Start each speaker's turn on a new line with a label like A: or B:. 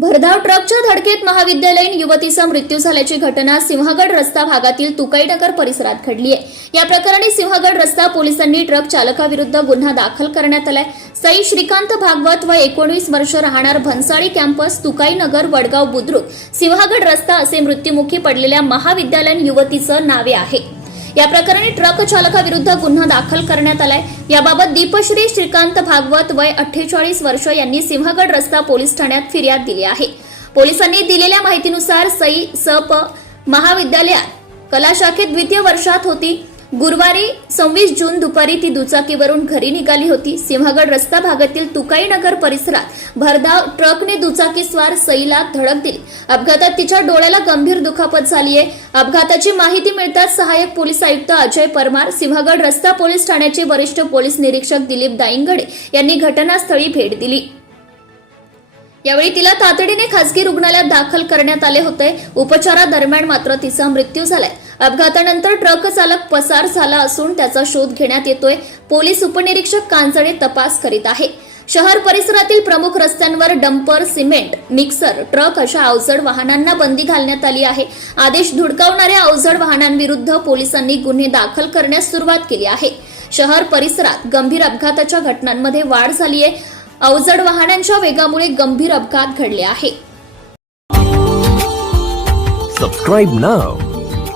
A: भरधाव ट्रकच्या धडकेत महाविद्यालयीन युवतीचा मृत्यू झाल्याची घटना सिंहगड रस्ता भागातील तुकाईनगर परिसरात घडली आहे या प्रकरणी सिंहगड रस्ता पोलिसांनी ट्रक चालकाविरुद्ध गुन्हा दाखल करण्यात आलाय. सई श्रीकांत भागवत व एकोणीस वर्ष राहणार भन्साळी कॅम्पस तुकाईनगर वडगाव बुद्रुक सिंहगड रस्ता असे मृत्युमुखी पडलेल्या महाविद्यालयीन युवतीचं नावे आहे. या प्रकरणी ट्रक चालकाविरुद्ध गुन्हा दाखल करण्यात आलाय. याबाबत दीपश्री श्रीकांत भागवत वय अठ्ठेचाळीस वर्ष यांनी सिंहगड रस्ता पोलीस ठाण्यात फिर्याद दिली आहे. पोलिसांनी दिलेल्या माहितीनुसार सई सप महाविद्यालयात कला शाखेत द्वितीय वर्षात होती. गुरुवारी सव्वीस जून दुपारी ती दुचाकीवरून घरी निघाली होती. सिंहगड रस्ता भागातील तुकाईनगर परिसरात भरधाव ट्रकने दुचाकी स्वार सईला धडक दिली. अपघातात तिच्या डोळ्याला गंभीर दुखापत झाली आहे. अपघाताची माहिती मिळताच सहाय्यक पोलीस आयुक्त अजय परमार सिंहगड रस्ता पोलीस ठाण्याचे वरिष्ठ पोलीस निरीक्षक दिलीप दाईंगडे यांनी घटनास्थळी भेट दिली. यावेळी तिला तातडीने खासगी रुग्णालयात दाखल करण्यात आले होते. उपचारादरम्यान मात्र तिचा मृत्यू झालाय. अपघातानंतर ट्रक चालक पसार झाला असून त्याचा शोध घेण्यात येतोय. पोलीस उपनिरीक्षक कांजळे तपास करीत आहे. शहर परिसरातील प्रमुख रस्त्यांवर डंपर सिमेंट मिक्सर ट्रक अशा अवजड वाहनांना बंदी घालण्यात आली आहे. आदेश धुडकावणाऱ्या अवजड वाहनांविरुद्ध पोलिसांनी गुन्हे दाखल करण्यास सुरुवात केली आहे. शहर परिसरात गंभीर अपघाताच्या घटनांमध्ये वाढ झाली आहे अवजड वाहनांच्या वेगामुळे गंभीर अपघात घडले आहे.
B: Subscribe now